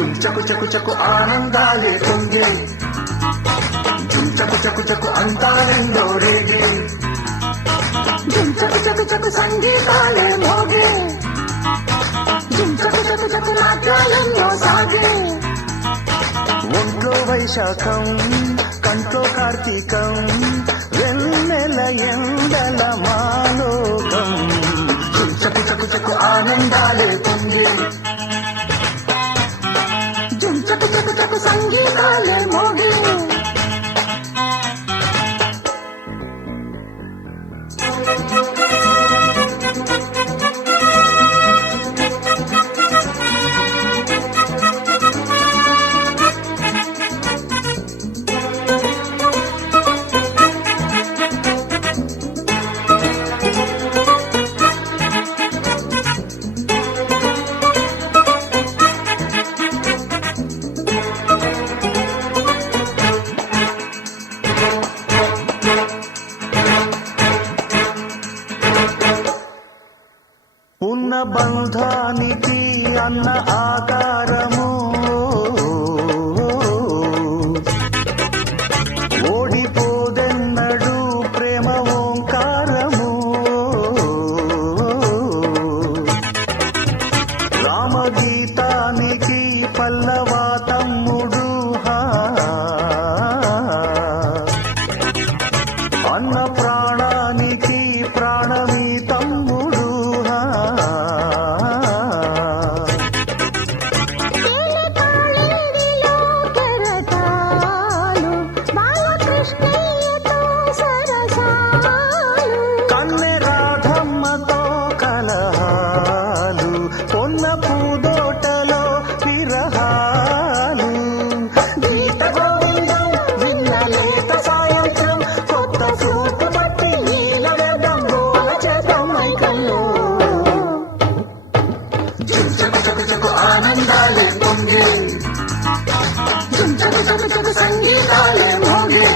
జుమ్ చకు చకు చకు ఆనందాలే పొంగే జుమ్ చకు చకు చకు అంతాలెందో రేగే జుమ్ చకు చకు చకు సంగీతాలే మోగే జుమ్ చకు చకు చకు నాట్యాలెన్నో సాగే ఒంట్లో వైశాఖం కంట్లో కార్తీకం వెన్నెల ఎండల మాలోకం జుమ్ చకు చకు చకు ఆనందాలే పొంగే జుమ్ చకు చకు చకు సంగీతాలే మోగే ఉన్న బంధానికి అన్న ఆకారము ఓడిపోదెన్నడు ప్రేమ ఓంకారము రామగీతానికి పల్లవా తమ్ముడు అన్న ప్రాణానికి ప్రాణమీ తమ్ముడు కన్నె రాధమ్మతో కలహాలు కొన్న పూదోటలో విరహాలు గీత గోవిందం విన్నలేత సాయంత్రం కొత్త సూపు పట్టి నీలవేదం గోల చేతం మైకల్లో జుమ్ చకు చకు చకు ఆనందాలే పొంగే జుమ్ చకు చకు చకు సంగీతాలే మోగే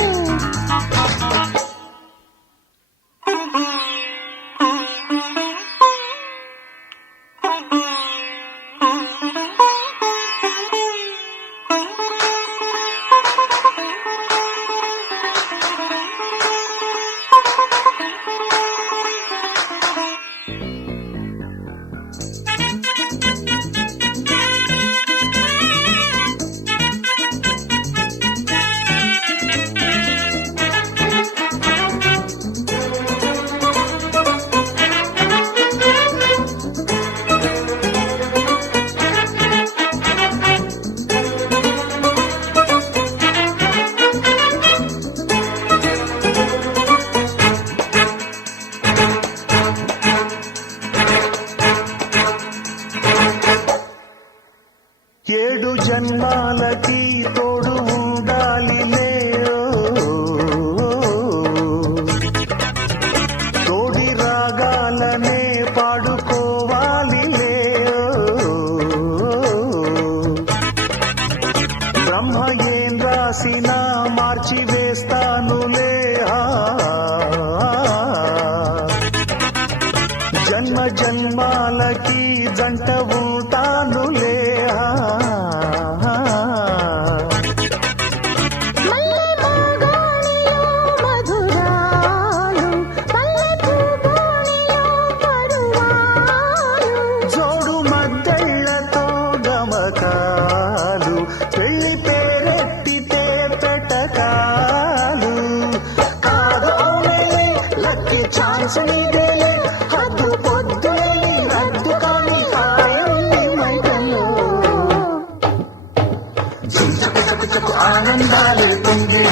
ఏడు జన్మాలకి తోడు ఉండాలిలే తోడి రాగాలనే పాడుకోవాలిలే బ్రహ్మ ఏం రాసినా మార్చి వేస్తానులే జన్మ జన్మాలకి జంట ఉంటానులే జోడు మద్దెళ్లతో గమకాలు పెళ్లి పేరెత్తితే పెట్టకాలు కాదోనే లక్కీ ఛాన్స్ నీదేలే హద్దు పొద్దులే హద్దు కాని హాయి మైకల్లో జుమ్ చకు చకు చకు ఆనందాలే పొంగే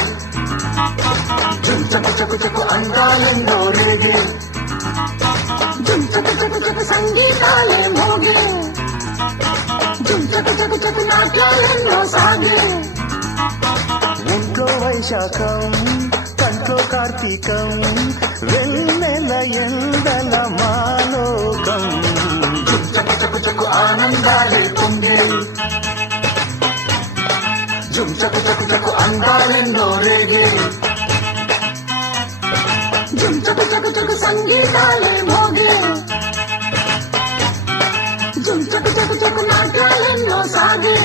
జుమ్ చకు చకు చకు అందాలెందో రేగే జుమ్ చకు చకు చకు సంగీతాలే మోగే జుమ్ చకు చకు చకు నాట్యాలెన్నో సాగే ఒంట్లో వైశాఖం కంట్లో కార్తీకం వెన్నెల ఎండల మాలోకం జుమ్ చకు చకు చకు ఆనందాలే పొంగే జుమ్ చకు చకు చకు అందాలెన్నో రేగే జుమ్ చకు చకు చకు సంగీతాలే మోగే జుమ్ చకు చకు చకు నాట్యాలెన్నో సాగే